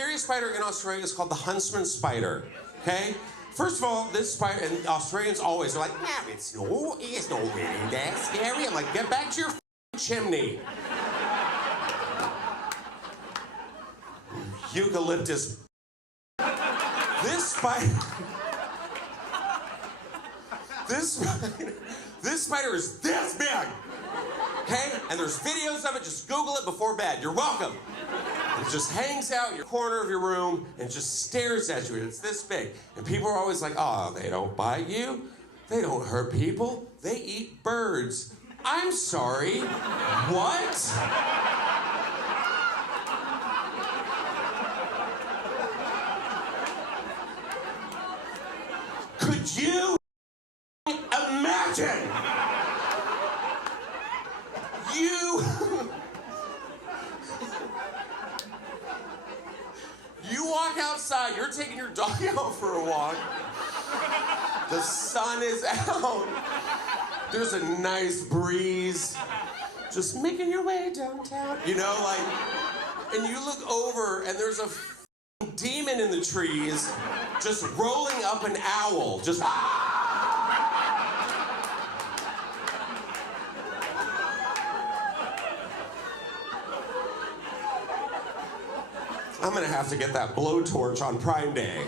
scariest spider in Australia is called the huntsman spider. Okay? First of all, this spider, and Australians always are like, no, it's not really that scary. I'm like, get back to your chimney. Eucalyptus. This spider. This spider is this big. Okay? And there's videos of it. Just Google it before bed. You're welcome. It just hangs out in your corner of your room and just stares at you. It's this big. And people are always like, oh, they don't bite you. They don't hurt people. They eat birds. I'm sorry. What? Could you imagine? You walk outside, you're taking your dog out for a walk. The sun is out. There's a nice breeze. Just making your way downtown. You know, like, and you look over and there's a demon in the trees just rolling up an owl. Just. I'm gonna have to get that blowtorch on Prime Day.